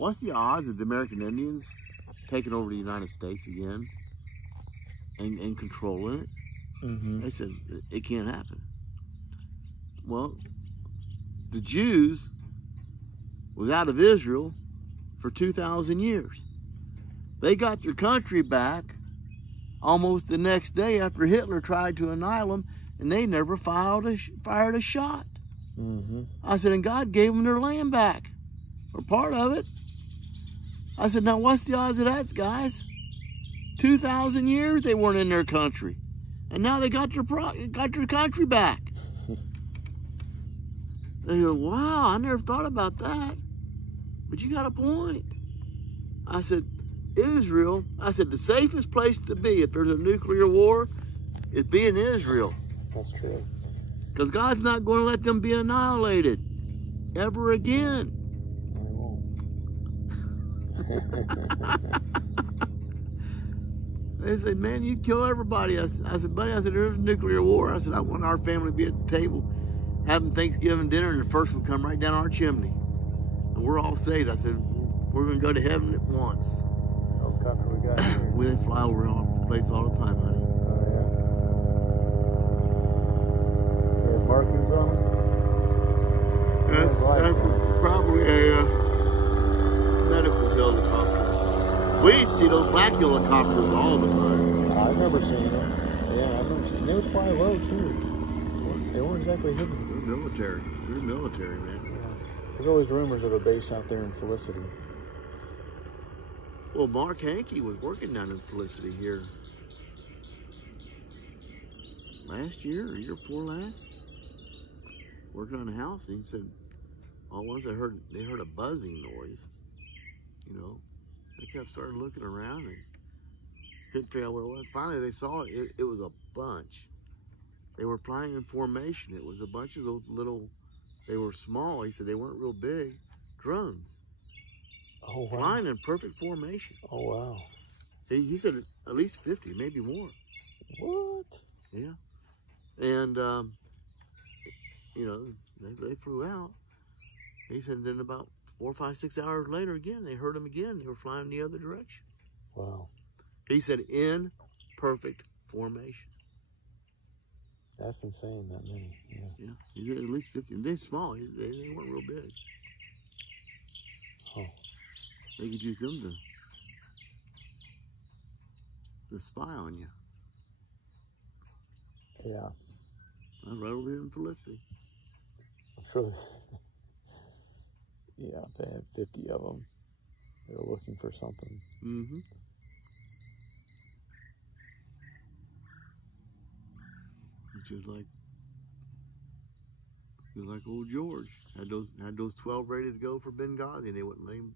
What's the odds of the American Indians taking over the United States again and controlling it? Mm-hmm. They said, it can't happen. Well, the Jews was out of Israel for 2,000 years. They got their country back almost the next day after Hitler tried to annihilate them, and they never fired a shot. Mm-hmm. I said, and God gave them their land back, or part of it. I said, now what's the odds of that, guys? 2,000 years they weren't in their country, and now they got their country back. They go, wow, I never thought about that, but you got a point. I said, Israel, I said, the safest place to be if there's a nuclear war is be in Israel. That's true. Because God's not going to let them be annihilated ever again. I won't. They said, man, you'd kill everybody. I said, buddy, I said, there's a nuclear war. I said, I want our family to be at the table having Thanksgiving dinner, and the first one come right down our chimney. And we're all saved. I said, we're going to go to heaven at once. Helicopter we got here. We fly over all the place all the time, honey. Oh, yeah. There are markings on them? That's probably a medical helicopter. We used to see those black helicopters all the time. I've never seen them. Yeah, I've never seen them. They would fly low, too. They weren't exactly hidden. They're military. They're military, man. Yeah. There's always rumors of a base out there in Felicity. Well, Mark Hankey was working down in Felicity here last year or year before last, working on a house. And he said, all once they heard a buzzing noise. You know, they kept starting looking around and couldn't figure out what it was. Finally, they saw it. It was a bunch. They were flying in formation. It was a bunch of those little. They were small. He said they weren't real big drones. Oh, wow. Flying in perfect formation. Oh, wow. He said at least 50, maybe more. What? Yeah. And, you know, they flew out. He said then about 4, 5, 6 hours later again, they heard them again. They were flying the other direction. Wow. He said in perfect formation. That's insane, that many. Yeah. Yeah. He said at least 50. They're small. They weren't real big. Oh. They could use them to spy on you. Yeah. I'm right over here in Felicity. I'm sure. Yeah, they had 50 of them. They were looking for something. Mm-hmm. Just like old George had those 12 ready to go for Benghazi, and they wouldn't let him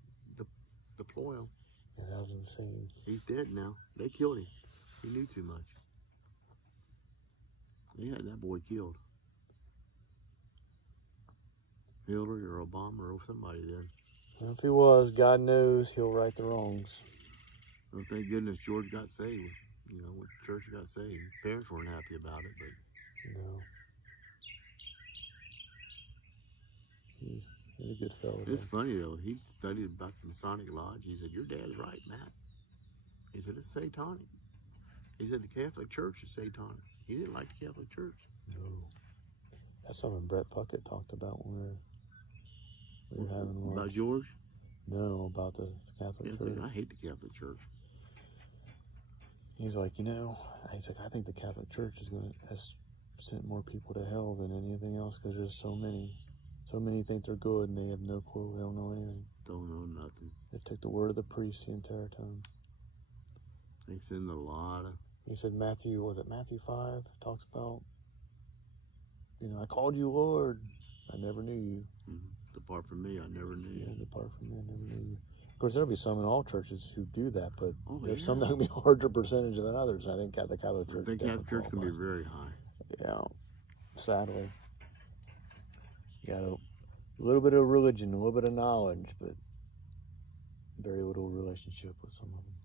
deploy them. Yeah, that was insane. He's dead now. They killed him. He knew too much. They had that boy killed. Hillary or Obama or somebody did. Well, if he was, God knows he'll right the wrongs. Well, thank goodness George got saved. You know, when the church got saved. His parents weren't happy about it, but No. He's a good fellow. It's funny though. He studied about the Masonic Lodge. He said, "Your dad's right, Matt." He said, "It's satanic." He said, "The Catholic Church is satanic." He didn't like the Catholic Church. No. That's something Brett Puckett talked about when we were having lunch. About George? No, about the Catholic Church. I hate the Catholic Church. He's like, you know, he's like, I think the Catholic Church has sent more people to hell than anything else because there's so many. So many think they're good and they have no clue. They don't know anything. Don't know nothing. They took the word of the priest the entire time. They send a lot of... He said Matthew 5 talks about, you know, I called you Lord. I never knew you. Mm-hmm. Depart from me, I never knew you. Yeah, depart from me, I never knew you. Of course, there'll be some in all churches who do that, but there's some that can be a larger percentage than others. And I think the Catholic Church... I think Catholic Church can be very high. Yeah, sadly. You got a little bit of religion, a little bit of knowledge, but very little relationship with some of them.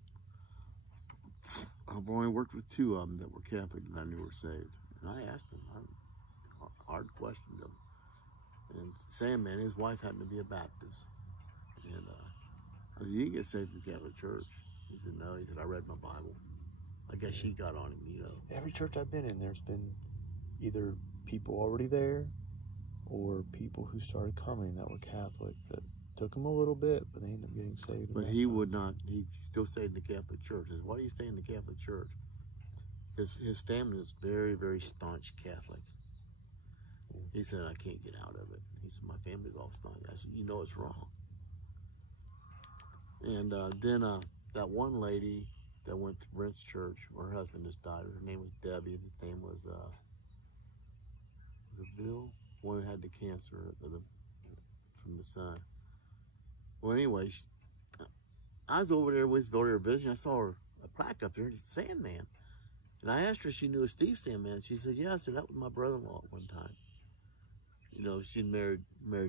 I've only worked with 2 of them that were Catholic that I knew were saved. And I asked them, I hard questioned them. And Sam, man, his wife happened to be a Baptist. And I said, you didn't get saved in the Catholic Church. He said, no. He said, I read my Bible. I guess she got on him, you know. Every church I've been in, there's been either people already there or people who started coming that were Catholic that took them a little bit, but they ended up getting saved. But he would not. He still stayed in the Catholic Church. I said, why do you stay in the Catholic Church? His family was very, very staunch Catholic. He said, I can't get out of it. He said, my family's all staunch. I said, you know it's wrong. And then that one lady that went to Brent's church, her husband just died. Her name was Debbie. His name was it Bill? One who had the cancer from the son. Well, anyway, I was over there visiting. I saw her a plaque up there. It's Sandman. And I asked her if she knew a Steve Sandman. She said, yeah. I said, that was my brother-in-law at one time. You know, she married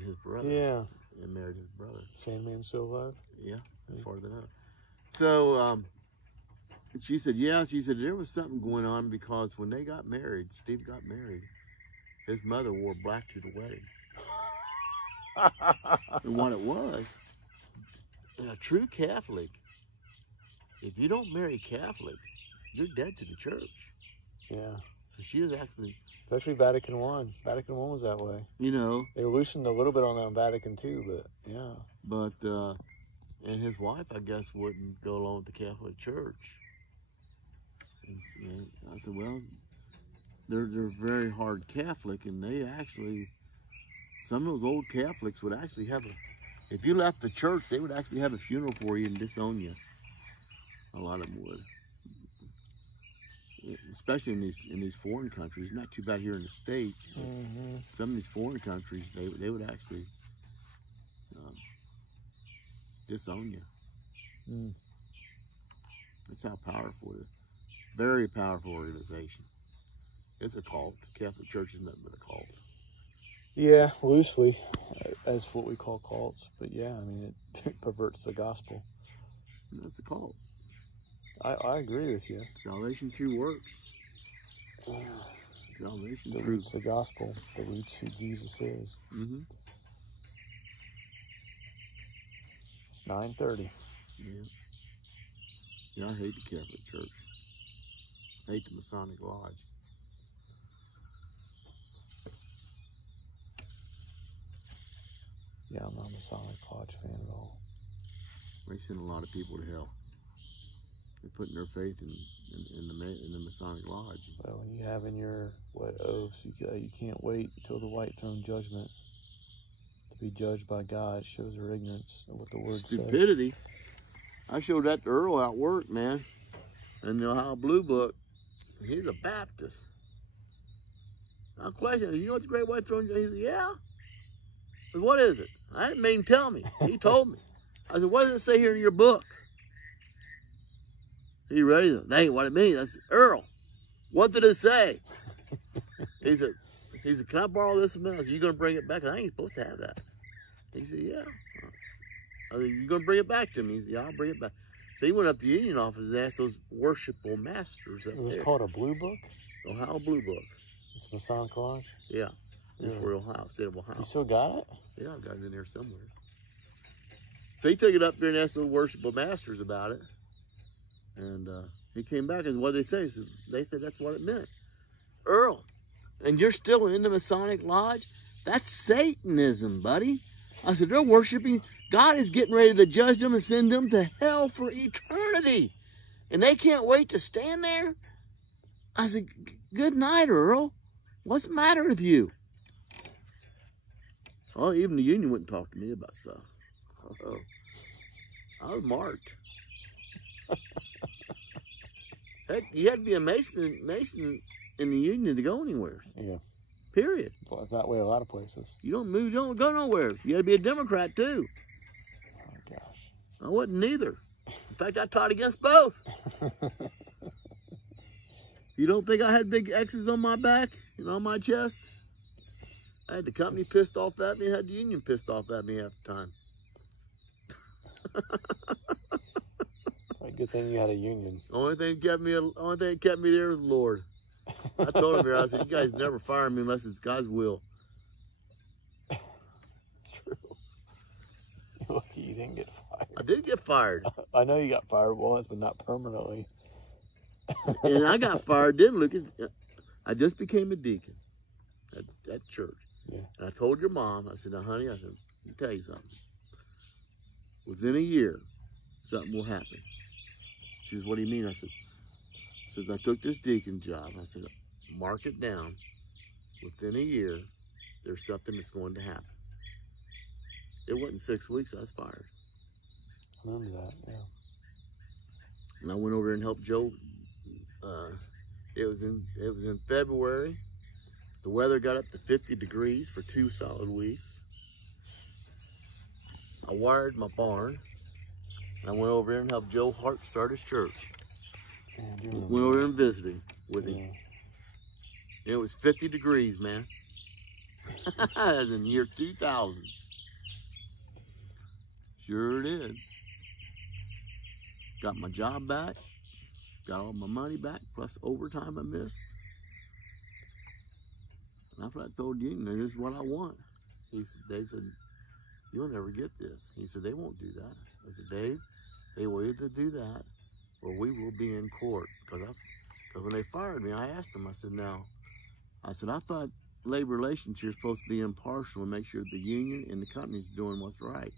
his brother. Yeah. And married his brother. Sandman still alive? Yeah, as far as I know. So, she said, yeah. She said, there was something going on because when they got married, Steve got married, his mother wore black to the wedding. And what it was, a true Catholic, if you don't marry Catholic, you're dead to the church. Yeah. So she was actually... Especially Vatican I. Vatican I was that way. You know. They loosened a little bit on that in Vatican II, but yeah. But, and his wife, I guess, wouldn't go along with the Catholic Church. And I said, well, they're very hard Catholic, and they actually, some of those old Catholics would actually have if you left the church, they would actually have a funeral for you and disown you. A lot of them would. Especially in these foreign countries. Not too bad here in the States, but some of these foreign countries, they would actually disown you. That's how powerful it is. Very powerful organization. It's a cult. The Catholic Church is nothing but a cult. Yeah, loosely, as what we call cults. But yeah, I mean, it perverts the gospel. It's a cult. I agree with you. Salvation through works. Salvation through dilutes the gospel, dilutes who Jesus is. It's 9:30. Yeah, I hate the Catholic Church. I hate the Masonic Lodge. Yeah, I'm not a Masonic Lodge fan at all. They send a lot of people to hell. They're putting their faith in the Masonic Lodge. Well, when you have in your oaths, you can't wait until the white throne judgment to be judged by God. It shows their ignorance of what the word says. Stupidity. I showed that to Earl at work, man. And the Ohio Blue Book. He's a Baptist. I questioned him, you know what the great white throne judgment is? He said, yeah. I said, what is it? I didn't make him tell me. He told me. I said, what does it say here in your book? He read it. That ain't what it means. I said, Earl, what did it say? He said, can I borrow this a minute? I said, you going to bring it back? I ain't supposed to have that. He said, yeah. I said, you going to bring it back to me? He said, yeah, I'll bring it back. So he went up to the Union office and asked those worshipful masters up there. It was called a Blue Book? Ohio Blue Book. It's Masonic Lodge? Yeah. It's for Ohio, state of Ohio. You still got it? Yeah, I've got it in there somewhere. So he took it up there and asked those worshipful masters about it. And he came back and what did they say? They said that's what it meant. Earl, and you're still in the Masonic Lodge? That's Satanism, buddy. I said, they're worshiping. God is getting ready to judge them and send them to hell for eternity. And they can't wait to stand there? I said, good night, Earl. What's the matter with you? Oh, even the union wouldn't talk to me about stuff. Oh, I was marked. Heck, you had to be a Mason in the union to go anywhere. Yeah. Period. Well, it's that way a lot of places. You don't move, you don't go nowhere. You got to be a Democrat too. Oh gosh. I wasn't neither. In fact, I taught against both. You don't think I had big X's on my back and on my chest? I had the company pissed off at me. I had the union pissed off at me half the time. Good thing you had a union. Only thing that kept me there was the Lord. I told him here, I said, you guys never fire me unless it's God's will. It's true. You're lucky you didn't get fired. I did get fired. I know you got fired once, but not permanently. And I got fired. Then look at, I just became a deacon at church. Yeah. And I told your mom, I said, now, honey, I said, let me tell you something. Within a year, something will happen. She says, what do you mean? I said, I took this deacon job. I said, mark it down. Within a year, there's something that's going to happen. It wasn't 6 weeks, I was fired. I remember that, yeah. And I went over and helped Joe. It was in February. The weather got up to 50 degrees for 2 solid weeks. I wired my barn. I went over there and helped Joe Hart start his church. Yeah, Went over there and visited with him. It was 50 degrees, man. That was in the year 2000. Sure did. Got my job back. Got all my money back, plus overtime I missed. And that's what I told you, this is what I want. Dave said, you'll never get this. He said, they won't do that. I said, Dave, they will either do that or we will be in court. Because when they fired me, I asked them, I said, I thought labor relations here is supposed to be impartial and make sure the union and the company's doing what's right.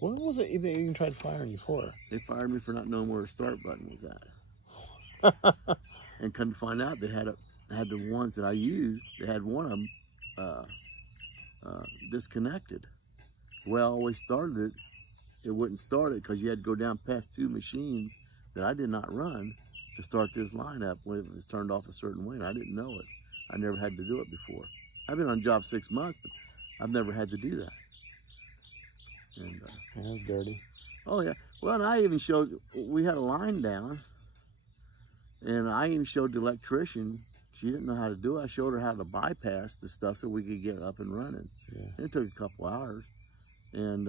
What was it they even tried firing you for? They fired me for not knowing where the start button was at. And come to find out, they had the ones that I used, they had one of them disconnected. The way I always started it wouldn't start it because you had to go down past 2 machines that I did not run to start this lineup when it was turned off a certain way, and I didn't know it. I never had to do it before. I've been on job 6 months, but I've never had to do that. And that's dirty. Oh yeah. Well, and I even showed, we had a line down, and I even showed the electrician. She didn't know how to do it. I showed her how to bypass the stuff so we could get up and running. Yeah. It took a couple hours, and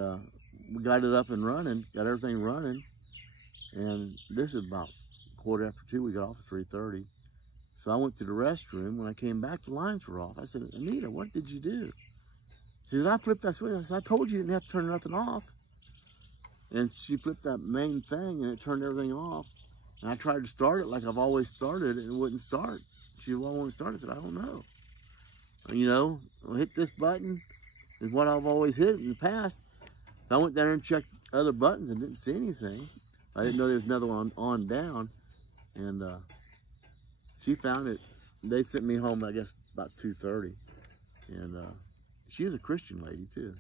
we got it up and running, got everything running. And this is about 2:15. We got off at 3:30. So I went to the restroom. When I came back, the lines were off. I said, Anita, what did you do? She said, I flipped that switch. I said, I told you didn't have to turn nothing off. And she flipped that main thing, and it turned everything off. And I tried to start it like I've always started, and it wouldn't start. She said, well, I want to start. I said, I don't know. You know, I'll hit this button is what I've always hit in the past. I went down there and checked other buttons and didn't see anything. I didn't know there was another one on down. And she found it. They sent me home, I guess, about 2:30. And she was a Christian lady, too.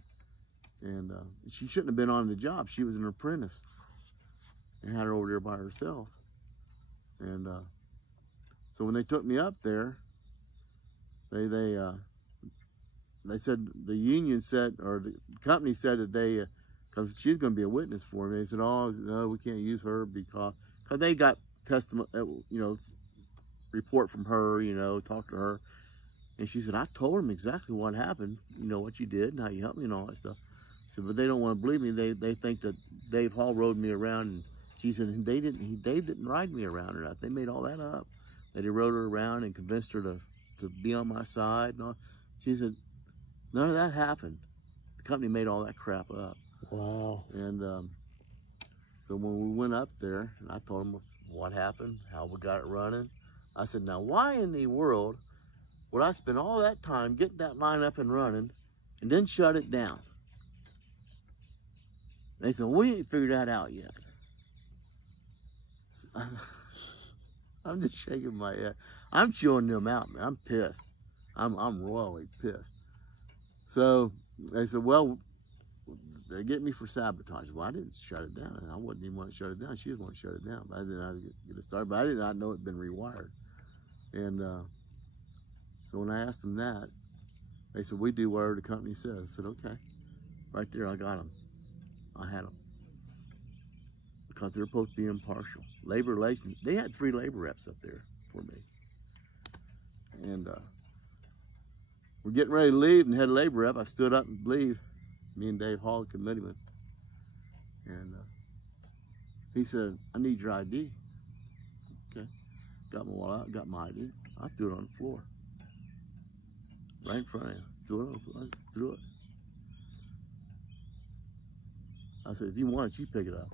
And she shouldn't have been on the job. She was an apprentice. And had her over there by herself. And so when they took me up there, they said, the union said, or the company said that they, because she's going to be a witness for me. They said, oh, no, we can't use her because they got testimony, you know, report from her, you know, talk to her. And she said, I told them exactly what happened, you know, what you did and how you helped me and all that stuff. She said, but they don't want to believe me. They think that Dave Hall rode me around. And she said, Dave didn't ride me around or not. They made all that up. That he rode her around and convinced her to be on my side and all. She said, none of that happened. The company made all that crap up. Wow. And so when we went up there, and I told them what happened, how we got it running, I said, now why in the world would I spend all that time getting that line up and running and then shut it down? And they said, we ain't figured that out yet. I'm just shaking my head. I'm chewing them out, man. I'm pissed. I'm royally pissed. So they said, well, they get me for sabotage. Well, I didn't shut it down. I wouldn't even want to shut it down. She was going to shut it down. But I didn't know how to get it started. But I did not know it had been rewired. And so when I asked them that, they said, we do whatever the company says. I said, okay. Right there, I got them. I had them. Because they're supposed to be impartial. Labor relations. They had 3 labor reps up there for me. And we're getting ready to leave and head labor rep. I stood up and leave. Me and Dave Hall, committeeman. And he said, I need your ID. Okay. Got my wallet, got my ID. I threw it on the floor. Right in front of him. Threw it on the floor. I threw it. I said, if you want it, you pick it up.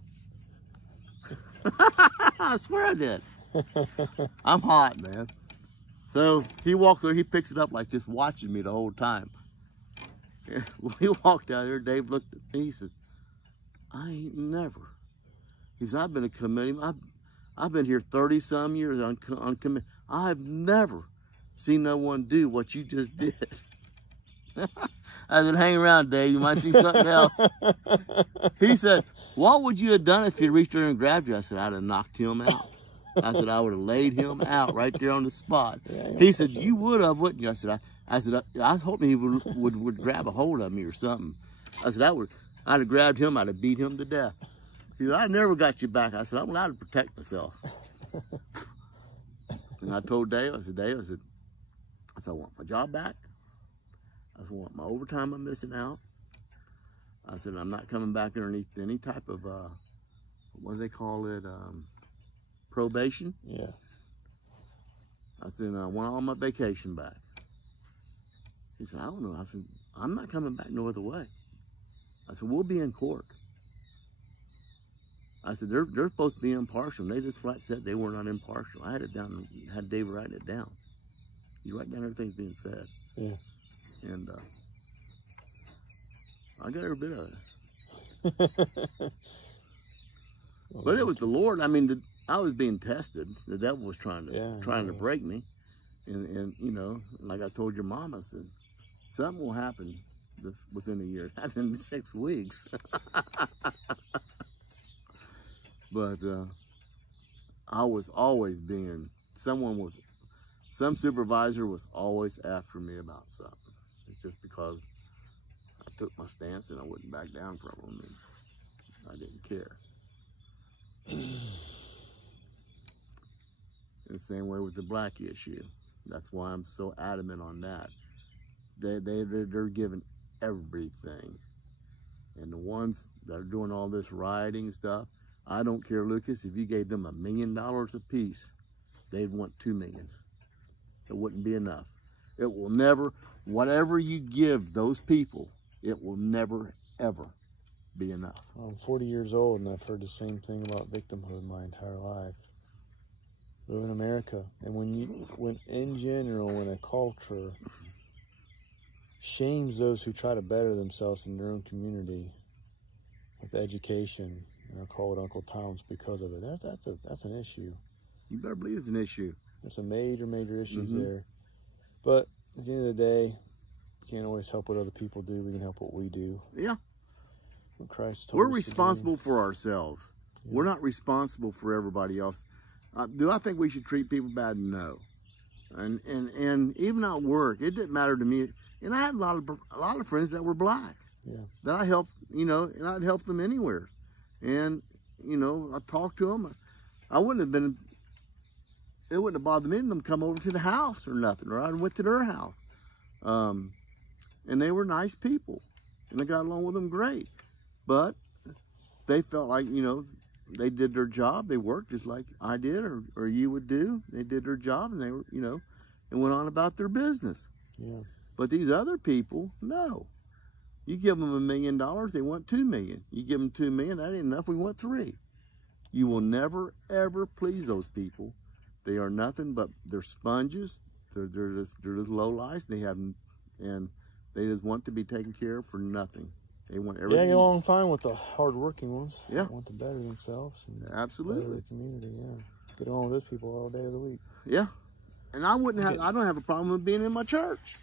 I swear I did. I'm hot, man. So he walked there, he picks it up like just watching me the whole time. Yeah, well, he walked out there, Dave looked at me, he says, I ain't never. He said, I've been a committee, I've been here 30-some years on committee. I've never seen no one do what you just did. I said, hang around, Dave, you might see something else. He said, what would you have done if he reached there and grabbed you? I said, I'd have knocked him out. I said, I would have laid him out right there on the spot. Yeah, he said, you would have, wouldn't you? I said, I was hoping he would grab a hold of me or something. I said, I'd have grabbed him, I'd have beat him to death. He said, I never got you back. I said, I'm allowed to protect myself. And I told Dave, I said, I want my job back. I want my overtime I'm missing out. I said, I'm not coming back underneath any type of, what do they call it, probation. Yeah. I said, I want all my vacation back. He said, I don't know. I said, I'm not coming back no other way. I said, we'll be in court. I said, they're supposed to be impartial. And they just flat said they were not impartial. I had it down, had Dave write it down. You write down everything's being said. Yeah. And I got every bit of it. But it was the Lord. I mean, I was being tested. The devil was trying to break me. And you know, like I told your mom, I said, something will happen within a year. It happened in 6 weeks. But I was always being, some supervisor was always after me about something. It's just because I took my stance and I wouldn't back down from them, and I didn't care. The same way with the black issue. That's why I'm so adamant on that. They're giving everything. And the ones that are doing all this rioting stuff, I don't care, Lucas, if you gave them $1 million a piece, they'd want $2 million. It wouldn't be enough. It will never, whatever you give those people, it will never, ever be enough. I'm 40 years old and I've heard the same thing about victimhood my entire life. Live in America, and when in general, when a culture shames those who try to better themselves in their own community with education, and I call it Uncle Tom's because of it. That's an issue. You better believe it's an issue. There's some major issues there. But at the end of the day, we can't always help what other people do. We can help what we do. Yeah. What Christ told We're us responsible for ourselves. Yeah. We're not responsible for everybody else. Do I think we should treat people bad? No. And even at work, it didn't matter to me. And I had a lot of friends that were black. Yeah. That I helped, you know, and I'd help them anywhere. And, you know, I talked to them. It wouldn't have bothered me to them come over to the house or nothing, or I went to their house. And they were nice people, and I got along with them great. But they felt like, you know, they did their job. They worked just like I did, or you would do. They did their job, and they were, you know, and went on about their business. Yeah. But these other people, no. You give them $1 million, they want $2 million. You give them $2 million, that ain't enough. We want $3 million. You will never ever please those people. They are nothing but they're sponges. They're just low lives. And they just want to be taken care of for nothing. They want everything. Yeah, get along fine with the hard-working ones. Yeah, they want to better themselves. And absolutely. Better the community. Yeah, get along with those people all day of the week. Yeah, and I don't have a problem with being in my church.